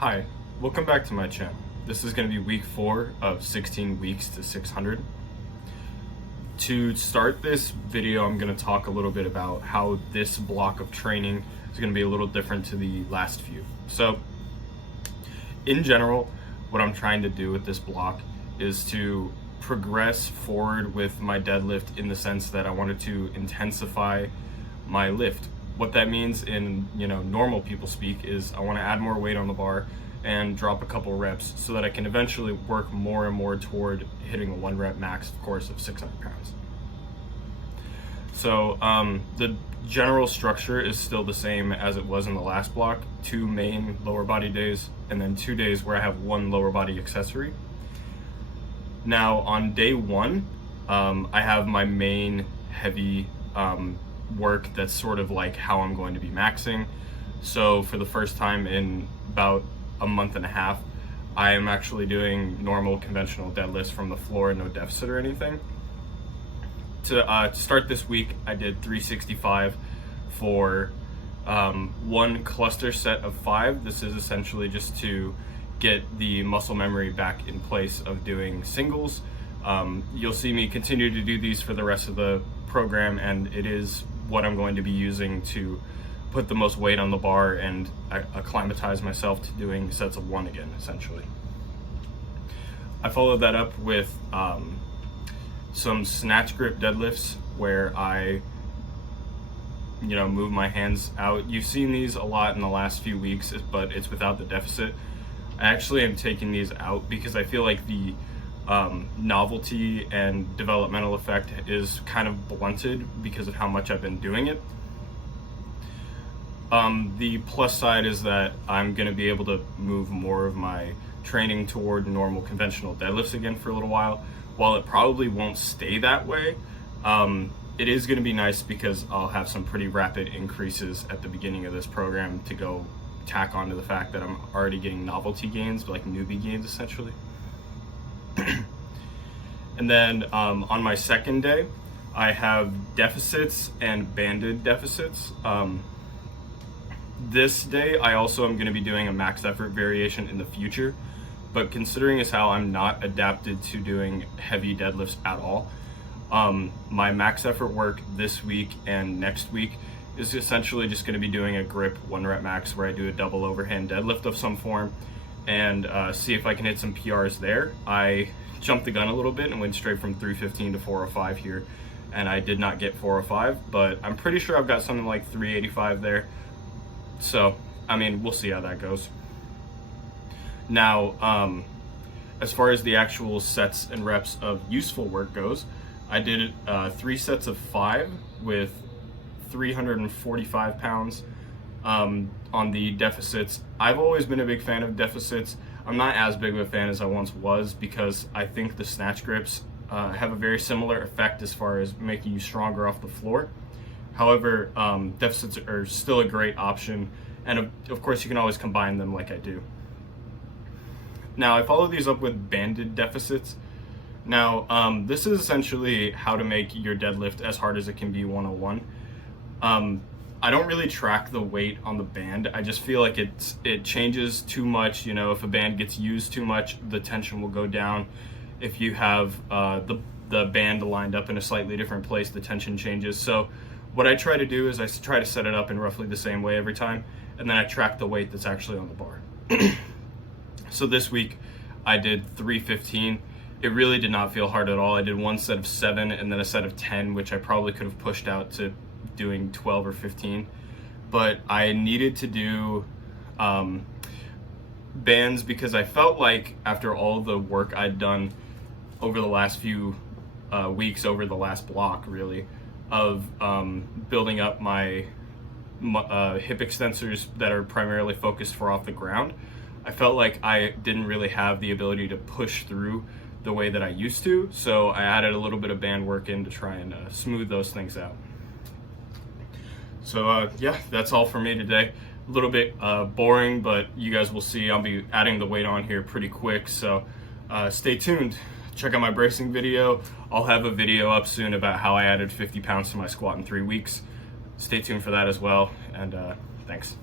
Hi, welcome back to my channel. This is going to be week 4 of 16 weeks to 600. To start this video, I'm going to talk a little bit about how this block of training is going to be a little different to the last few. So, in general, what I'm trying to do with this block is to progress forward with my deadlift in the sense that I wanted to intensify my lift. What that means in normal people speak is I want to add more weight on the bar and drop a couple reps so that I can eventually work more and more toward hitting a 1 rep max, of course, of 600 pounds. So the general structure is still the same as it was in the last block: 2 main lower body days and then 2 days where I have 1 lower body accessory. Now on day 1, I have my main heavy work that's sort of like how I'm going to be maxing. So for the first time in about a month and a half, I am actually doing normal conventional deadlifts from the floor, no deficit or anything. To start this week, I did 365 for 1 cluster set of 5. This is essentially just to get the muscle memory back in place of doing singles. You'll see me continue to do these for the rest of the program, and it is what I'm going to be using to put the most weight on the bar and acclimatize myself to doing sets of 1 again, essentially. I followed that up with some snatch grip deadlifts where I move my hands out. You've seen these a lot in the last few weeks, but it's without the deficit. I actually am taking these out because I feel like the novelty and developmental effect is kind of blunted because of how much I've been doing it. The plus side is that I'm going to be able to move more of my training toward normal conventional deadlifts again for a little while. While it probably won't stay that way, it is going to be nice because I'll have some pretty rapid increases at the beginning of this program to go tack onto the fact that I'm already getting novelty gains, like newbie gains essentially. And then on my second day, I have deficits and banded deficits. This day, I also am going to be doing a max effort variation in the future, but considering as how I'm not adapted to doing heavy deadlifts at all, my max effort work this week and next week is essentially just going to be doing a grip 1 rep max where I do a double overhand deadlift of some form and see if I can hit some PRs there. I jumped the gun a little bit and went straight from 315 to 405 here, and I did not get 405, but I'm pretty sure I've got something like 385 there. So, I mean, we'll see how that goes. Now, as far as the actual sets and reps of useful work goes, I did 3 sets of 5 with 345 pounds on the deficits. I've always been a big fan of deficits. I'm not as big of a fan as I once was because I think the snatch grips have a very similar effect as far as making you stronger off the floor. However, deficits are still a great option, and of course you can always combine them like I do. Now, I follow these up with banded deficits. Now, this is essentially how to make your deadlift as hard as it can be 101. I don't really track the weight on the band. I just feel like it changes too much. If a band gets used too much, the tension will go down. If you have the band lined up in a slightly different place, the tension changes. So what I try to do is I try to set it up in roughly the same way every time, and then I track the weight that's actually on the bar. So this week I did 315. It really did not feel hard at all. I did 1 set of 7 and then a set of 10, which I probably could have pushed out to doing 12 or 15. But I needed to do bands because I felt like after all the work I'd done over the last few weeks, over the last block really, of building up my hip extensors that are primarily focused for off the ground, I felt like I didn't really have the ability to push through the way that I used to, so I added a little bit of band work in to try and smooth those things out. So yeah, that's all for me today. A little bit boring, but you guys will see I'll be adding the weight on here pretty quick, so stay tuned. Check out my bracing video. I'll have a video up soon about how I added 50 pounds to my squat in 3 weeks. Stay tuned for that as well, and thanks.